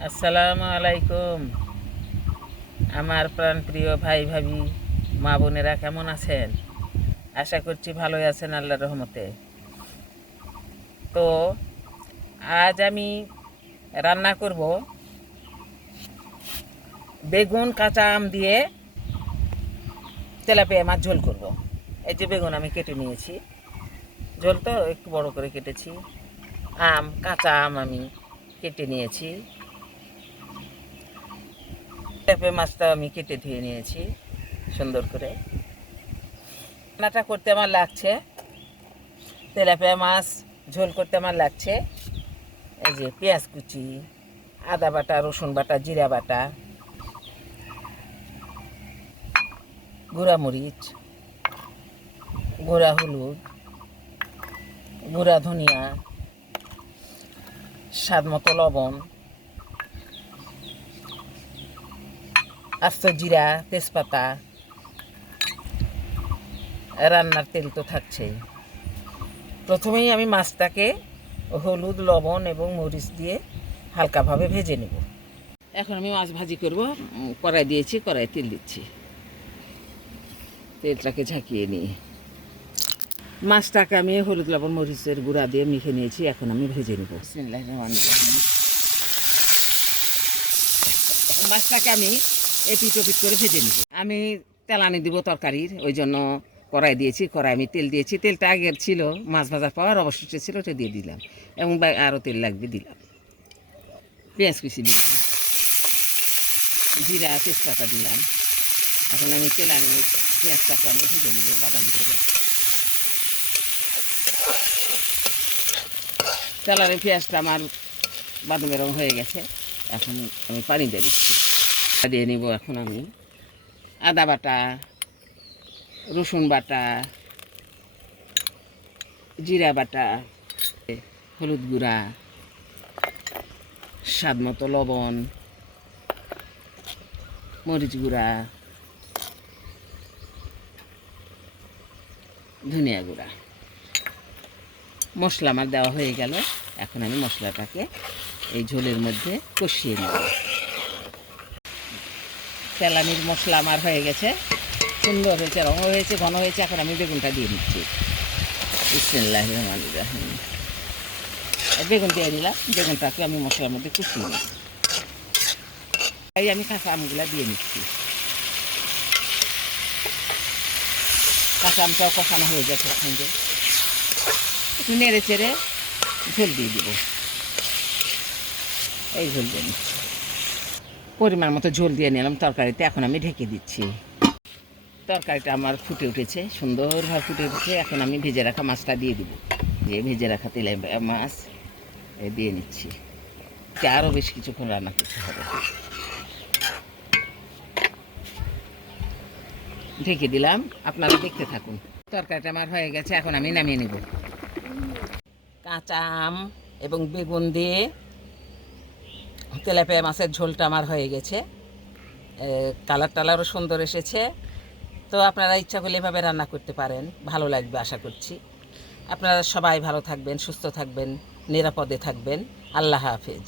আসসালামু আলাইকুম। আমার প্রাণপ্রিয় ভাই ভাবি মা বোনেরা কেমন আছেন? আশা করছি ভালোই আছেন আল্লাহর রহমতে। তো আজ আমি রান্না করব বেগুন কাঁচা আম দিয়ে তেলাপিয়া মাছ ঝোল করব। এই যে বেগুন আমি কেটে নিয়েছি, ঝোল তো একটু বড় করে কেটেছি। কাঁচা আম আমি কেটে নিয়েছি। তেলাপিয়া মাছটা আমি কেটে ধুয়ে নিয়েছি সুন্দর করে। রান্নাটা করতে আমার লাগছে, তেলাপিয়া মাছ ঝোল করতে আমার লাগছে এই যে পেঁয়াজ কুচি, আদা বাটা, রসুন বাটা, জিরা বাটা, গুঁড়া মরিচ, গুঁড়া হলুদ, গুঁড়া ধনিয়া, স্বাদ মতো লবণ, আস্ত জিরা, তেজপাতা, রান্নার তেল তো থাকছেই। প্রথমেই আমি মাছটাকে হলুদ, লবণ এবং মরিচ দিয়ে হালকাভাবে ভেজে নেব। এখন আমি মাছ ভাজি করব। কড়াই দিয়েছি, কড়াই তেল দিচ্ছি, তেলটাকে ঝাঁকিয়ে নিই। মাছটাকে আমি হলুদ, লবণ, মরিচের গুঁড়া দিয়ে মেখে নিয়েছি, এখন আমি ভেজে নেব। মাছটাকে আমি এপিট ওপিট করে ভেজে নিব। আমি তেলানি দিব তরকারির, ওই জন্য কড়াই দিয়েছি। কড়াই আমি তেল দিয়েছি, তেলটা আগের ছিল, মাছ ভাজার পর অবশিষ্ট ছিল, ওটা দিয়ে দিলাম এবং আরও তেল লাগবে দিলাম। পেঁয়াজ কুচি দিলাম, জিরা, তেজপাতা দিলাম। এখন আমি তেলানি পেঁয়াজটাকে আমি ভেজে নেব বাদামি করে। তেলানি পেঁয়াজটা আমার বাদামি রং হয়ে গেছে, এখন আমি পানি দিয়ে দিচ্ছি। দিয়ে নিব এখন আমি আদা বাটা, রসুন বাটা, জিরা বাটা, হলুদ গুঁড়া, স্বাদ মতো লবণ, মরিচ গুঁড়া, ধনিয়া গুঁড়া। মশলা আমার দেওয়া হয়ে গেল। এখন আমি মশলাটাকে এই ঝোলের মধ্যে কষিয়ে নেব। তেলানির মশলা আমার হয়ে গেছে, সুন্দর হয়েছে, রঙ হয়েছে, ঘন হয়েছে। এখন আমি বেগুনটা দিয়ে নিচ্ছি। বিসমিল্লাহির রহমানির রহিম। বেগুন দিয়ে নিলাম, বেগুনটাকে আমি মশলার মধ্যে কষিয়ে নিই। তাই আমি কাঁচা আমগুলা দিয়ে নিচ্ছি। কাঁচা আমটাও কষানো হয়ে যাচ্ছে, সঙ্গে একটু নেড়ে চেড়ে ঝোল দিয়ে দিব। এই ঝোল দিয়ে নিচ্ছি, পরিমাণ মতো ঝোল দিয়ে নিলাম তরকারিতে। এখন আমি ঢেকে দিচ্ছি। তরকারিটা আমার ফুটে উঠেছে, সুন্দরভাবে ফুটে উঠেছে। এখন আমি ভেজে রাখা মাছটা দিয়ে দিব। যে ভেজে রাখা তেলাপিয়া মাছ দিয়ে নিচ্ছি। আরও বেশ কিছুক্ষণ রান্না করতে হবে। ঢেকে দিলাম, আপনারা দেখতে থাকুন। তরকারিটা আমার হয়ে গেছে, এখন আমি নামিয়ে নেব। কাঁচা আম এবং বেগুন দিয়ে তেলাপিয়া মাছের ঝোলটা আমার হয়ে গেছে। কালার টালারও সুন্দর এসেছে। তো আপনারা ইচ্ছা করলে এভাবে রান্না করতে পারেন, ভালো লাগবে আশা করছি। আপনারা সবাই ভালো থাকবেন, সুস্থ থাকবেন, নিরাপদে থাকবেন। আল্লাহ হাফেজ।